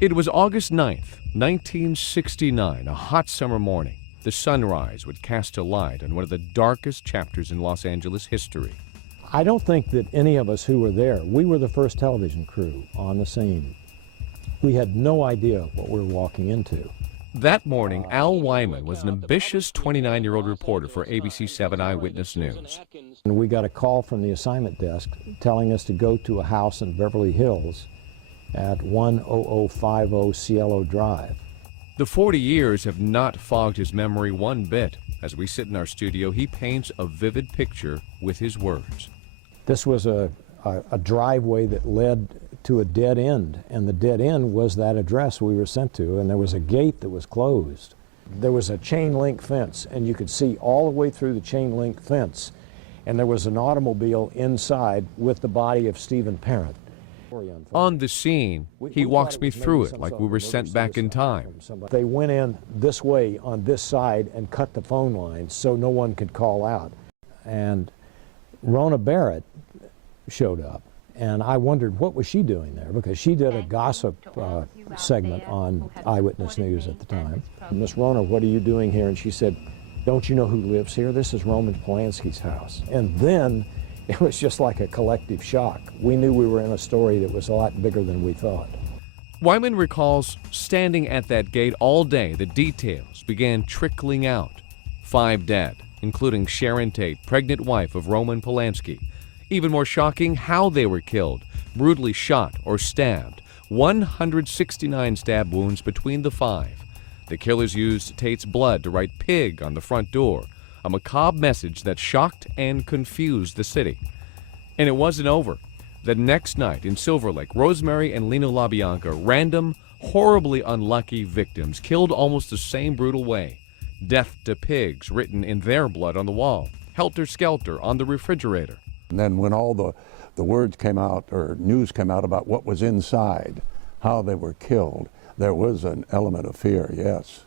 It was August 9th, 1969, a hot summer morning. The sunrise would cast a light on one of the darkest chapters in Los Angeles history. I don't think that any of us who were there, we were the first television crew on the scene. We had no idea what we were walking into. That morning, Al Wyman was an ambitious 29-year-old reporter for ABC 7 Eyewitness News. And we got a call from the assignment desk telling us to go to a house in Beverly Hills at 10050 Cielo Drive. The 40 years have not fogged his memory one bit. As we sit in our studio, he paints a vivid picture with his words. This was a driveway that led to a dead end, and the dead end was that address we were sent to, and there was a gate that was closed. There was a chain link fence, and you could see all the way through the chain link fence, and there was an automobile inside with the body of Stephen Parent. On the scene, he walks me through it like we were sent back in time. They went in this way on this side and cut the phone lines so no one could call out. And Rona Barrett showed up, and I wondered what was she doing there, because she did a gossip segment on Eyewitness News at the time. Miss Rona, what are you doing here? And she said, don't you know who lives here? This is Roman Polanski's house. And then it was just like a collective shock. We knew we were in a story that was a lot bigger than we thought. Wyman recalls standing at that gate all day. The details began trickling out. 5 dead, including Sharon Tate, pregnant wife of Roman Polanski. Even more shocking, how they were killed, brutally shot or stabbed. 169 stab wounds between the 5. The killers used Tate's blood to write "pig" on the front door, a macabre message that shocked and confused the city. And it wasn't over. The next night in Silver Lake, Rosemary and Lino LaBianca, random, horribly unlucky victims, killed almost the same brutal way. Death to pigs written in their blood on the wall, helter-skelter on the refrigerator. And then when all the words came out, or news came out about what was inside, how they were killed, there was an element of fear, yes.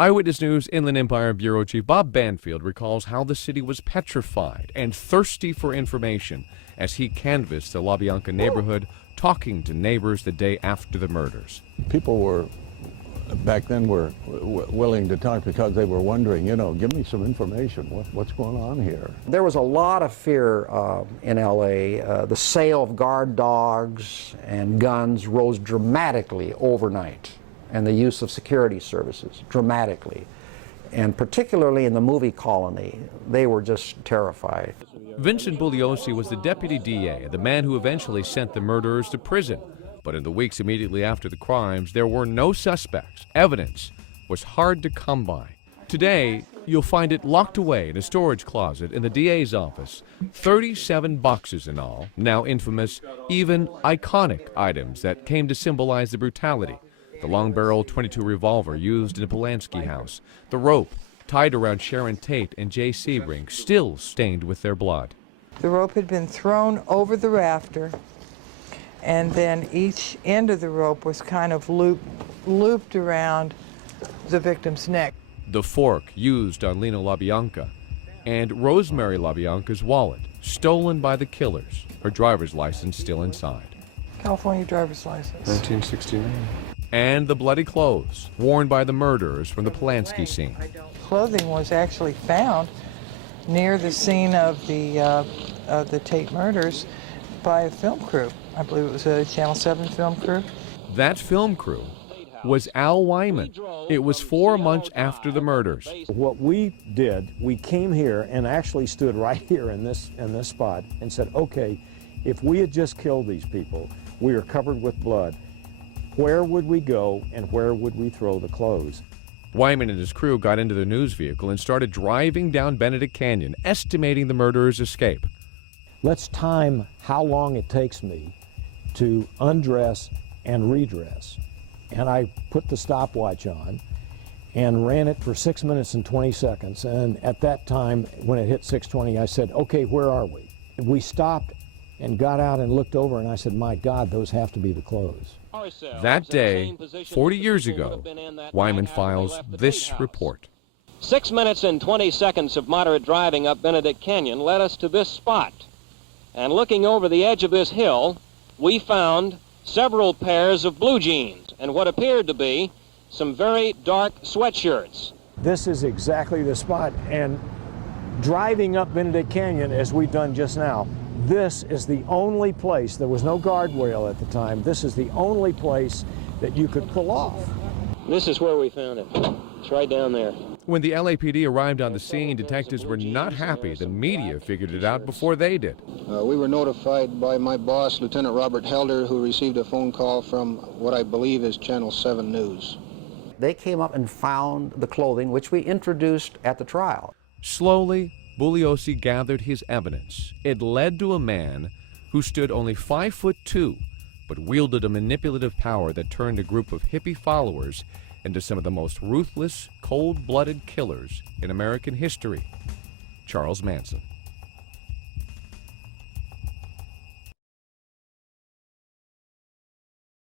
Eyewitness News Inland Empire Bureau Chief Bob Banfield recalls how the city was petrified and thirsty for information as he canvassed the LaBianca neighborhood, talking to neighbors the day after the murders. People were, back then, were willing to talk because they were wondering, you know, give me some information. What's going on here? There was a lot of fear in L.A. The sale of guard dogs and guns rose dramatically overnight, and the use of security services dramatically. And particularly in the movie colony, they were just terrified. Vincent Bugliosi was the deputy DA, the man who eventually sent the murderers to prison. But in the weeks immediately after the crimes, there were no suspects. Evidence was hard to come by. Today, you'll find it locked away in a storage closet in the DA's office. 37 boxes in all, now infamous, even iconic items that came to symbolize the brutality. The long-barreled .22 revolver used in the Polanski house. The rope tied around Sharon Tate and Jay Sebring, still stained with their blood. The rope had been thrown over the rafter, and then each end of the rope was kind of looped around the victim's neck. The fork used on Lino LaBianca, and Rosemary LaBianca's wallet, stolen by the killers, her driver's license still inside. California driver's license. 1969. And the bloody clothes worn by the murderers from the Polanski scene. Clothing was actually found near the scene of the Tate murders by a film crew. I believe it was a Channel 7 film crew. That film crew was Al Wyman. It was 4 months after the murders. What we did, we came here and actually stood right here in this spot and said, okay, if we had just killed these people, we are covered with blood, where would we go and where would we throw the clothes? Wyman and his crew got into their news vehicle and started driving down Benedict Canyon, estimating the murderers' escape. Let's time how long it takes me to undress and redress. And I put the stopwatch on and ran it for 6 minutes and 20 seconds. And at that time, when it hit 6:20, I said, okay, where are we? We stopped and got out and looked over, and I said, my God, those have to be the clothes. That day, 40 years ago, Wyman files this report. 6 minutes and 20 seconds of moderate driving up Benedict Canyon led us to this spot. And looking over the edge of this hill, we found several pairs of blue jeans, and what appeared to be some very dark sweatshirts. This is exactly the spot, and driving up Benedict Canyon as we've done just now, this is the only place, there was no guardrail at the time, this is the only place that you could pull off. This is where we found it. It's right down there. When the LAPD arrived on the scene, detectives were not happy the media figured it out before they did. We were notified by my boss, Lieutenant Robert Helder, who received a phone call from what I believe is Channel 7 News. They came up and found the clothing, which we introduced at the trial. Slowly, Bugliosi gathered his evidence. It led to a man who stood only 5'2", but wielded a manipulative power that turned a group of hippie followers into some of the most ruthless, cold-blooded killers in American history, Charles Manson.